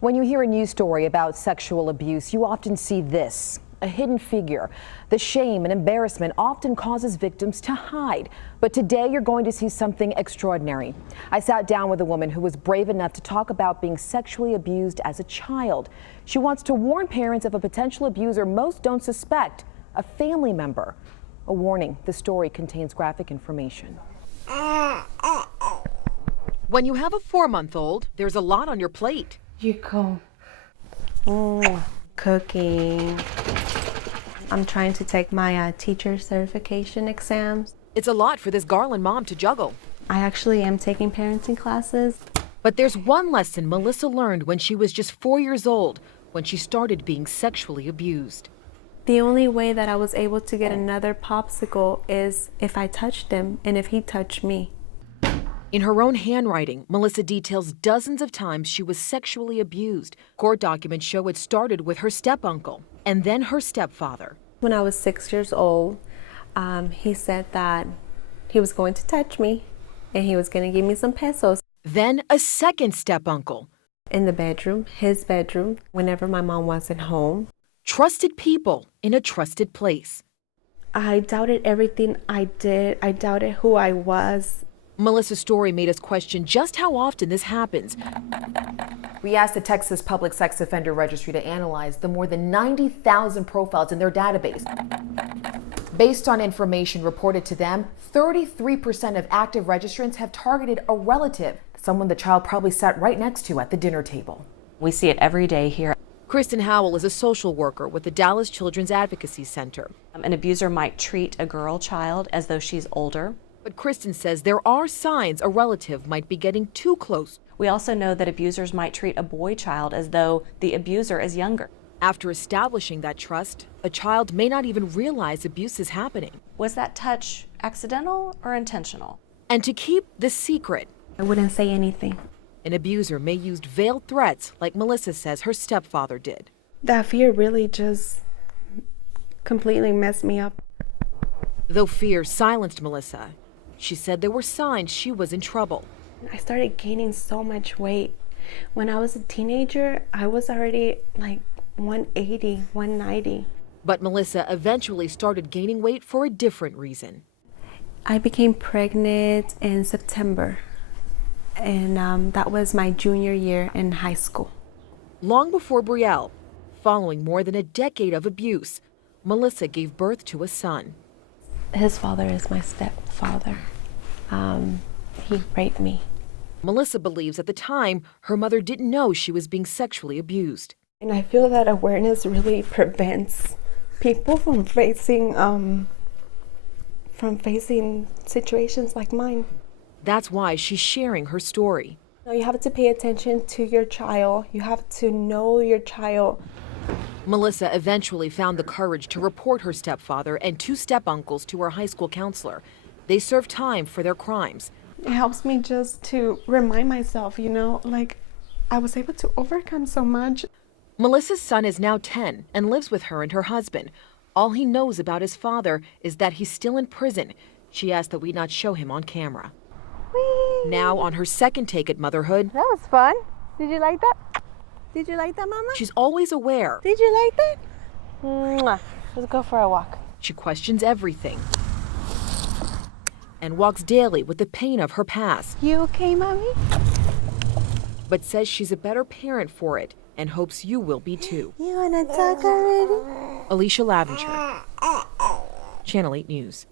When you hear a news story about sexual abuse, you often see this, a hidden figure. The shame and embarrassment often causes victims to hide. But today you're going to see something extraordinary. I sat down with a woman who was brave enough to talk about being sexually abused as a child. She wants to warn parents of a potential abuser most don't suspect, a family member. A warning, the story contains graphic information. When you have a 4-month-old, there's a lot on your plate. You go. Cooking. I'm trying to take my teacher certification exams. It's a lot for this Garland mom to juggle. I actually am taking parenting classes. But there's one lesson Melissa learned when she was just 4 years old, when she started being sexually abused. The only way that I was able to get another popsicle is if I touched him and if he touched me. In her own handwriting, Melissa details dozens of times she was sexually abused. Court documents show it started with her step-uncle and then her stepfather. When I was 6 years old, he said that he was going to touch me and he was going to give me some pesos. Then a second step-uncle. In the bedroom, his bedroom, whenever my mom wasn't home. Trusted people in a trusted place. I doubted everything I did. I doubted who I was. Melissa's story made us question just how often this happens. We asked the Texas Public Sex Offender Registry to analyze the more than 90,000 profiles in their database. Based on information reported to them, 33% of active registrants have targeted a relative, someone the child probably sat right next to at the dinner table. We see it every day here. Kristen Howell is a social worker with the Dallas Children's Advocacy Center. An abuser might treat a girl child as though she's older. But Kristen says there are signs a relative might be getting too close. We also know that abusers might treat a boy child as though the abuser is younger. After establishing that trust, a child may not even realize abuse is happening. Was that touch accidental or intentional? And to keep the secret, I wouldn't say anything. an abuser may use veiled threats like Melissa says her stepfather did. That fear really just completely messed me up. Though fear silenced Melissa, she said there were signs she was in trouble. I started gaining so much weight. When I was a teenager, I was already like 180, 190. But Melissa eventually started gaining weight for a different reason. I became pregnant in September, and that was my junior year in high school. Long before Brielle, following more than a decade of abuse, Melissa gave birth to a son. His father is my stepfather. He raped me. Melissa believes at the time her mother didn't know she was being sexually abused. And I feel that awareness really prevents people from facing situations like mine. That's why she's sharing her story. You have to pay attention to your child. You have to know your child. Melissa eventually found the courage to report her stepfather and 2 step-uncles to her high school counselor. They served time for their crimes. It helps me just to remind myself, like I was able to overcome so much. Melissa's son is now 10 and lives with her and her husband. All he knows about his father is that he's still in prison. She asked that we not show him on camera. Whee! Now on her second take at motherhood, That was fun. Did you like that? Did you like that, Mama? she's always aware. Did you like that? Mwah. Let's go for a walk. She questions everything and walks daily with the pain of her past, You okay, Mommy? but says she's a better parent for it and hopes you will be too. You wanna talk already? Alicia Laventure, Channel 8 News.